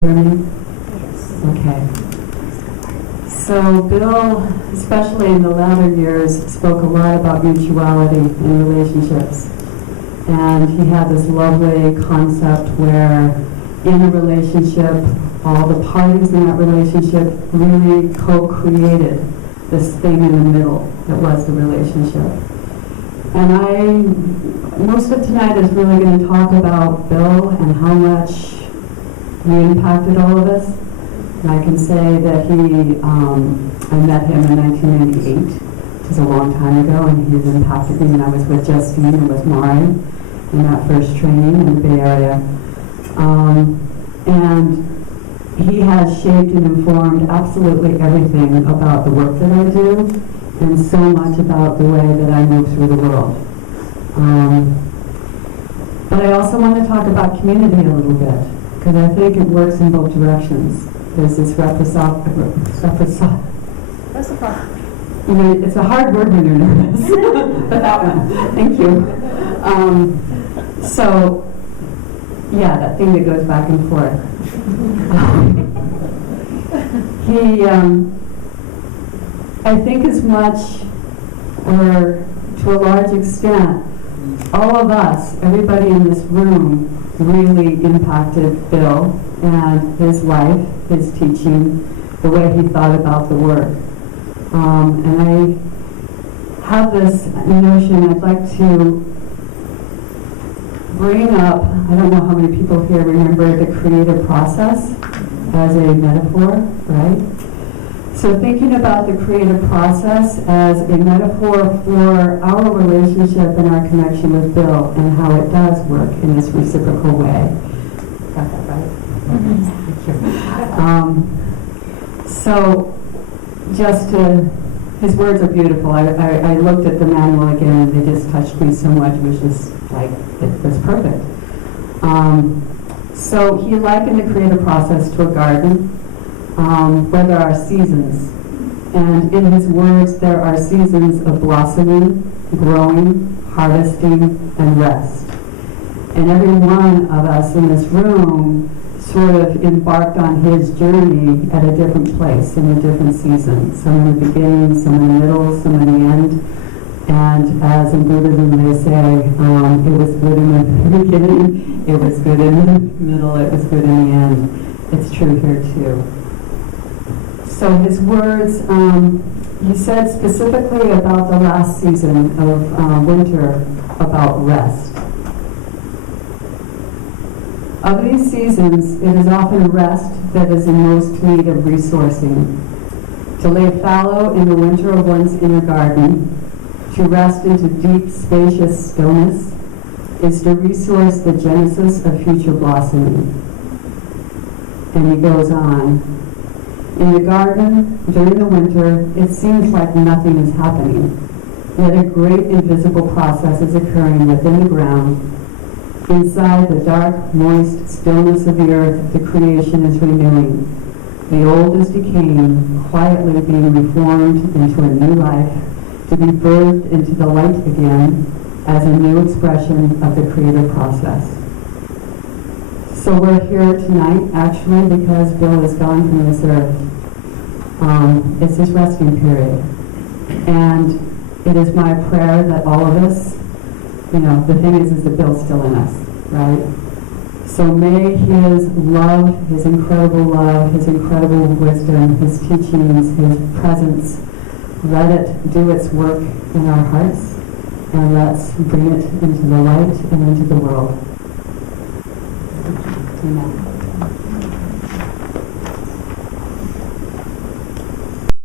Hear me? Okay. So Bill, especially in the latter years, spoke a lot about mutuality in relationships. And he had this lovely concept where in a relationship, all the parties in that relationship really co-created this thing in the middle that was the relationship. And most of tonight is really going to talk about Bill and how much he impacted all of us. And I can say that I met him in 1998, which is a long time ago, and he's impacted me. And I was with Justine and with Mari in that first training in the Bay Area. And he has shaped and informed absolutely everything about the work that I do, and so much about the way that I move through the world. But I also want to talk about community a little bit, because I think it works in both directions. There's this you know, it's a hard word when you're nervous, but that one. Thank you. So, yeah, that thing that goes back and forth. I think as much, or to a large extent, all of us, everybody in this room, really impacted Bill and his life, his teaching, the way he thought about the work. And I have this notion I'd like to bring up. I don't know how many people here remember the creative process as a metaphor, right? So thinking about the creative process as a metaphor for our relationship and our connection with Bill and how it does work in this reciprocal way. Got that right? Thank you. So just his words are beautiful. I looked at the manual again and they just touched me so much. It was just like, it was perfect. So he likened the creative process to a garden. Where there are seasons. And in his words, there are seasons of blossoming, growing, harvesting, and rest. And every one of us in this room sort of embarked on his journey at a different place in a different season. Some in the beginning, some in the middle, some in the end. And as in Buddhism they say, it was good in the beginning, it was good in the middle, it was good in the end. It's true here too. So his words, he said specifically about the last season of winter, about rest. Of these seasons, it is often rest that is in most need of resourcing. To lay fallow in the winter of one's inner garden, to rest into deep, spacious stillness, is to resource the genesis of future blossoming. And he goes on. In the garden, during the winter, it seems like nothing is happening, yet a great invisible process is occurring within the ground. Inside the dark, moist stillness of the earth, the creation is renewing. The old is decaying, quietly being reformed into a new life, to be birthed into the light again as a new expression of the creative process. So we're here tonight, actually, because Bill is gone from this earth. It's his resting period. And it is my prayer that all of us, you know, the thing is that Bill's still in us, right? So may his love, his incredible wisdom, his teachings, his presence, let it do its work in our hearts, and let's bring it into the light and into the world. Amen.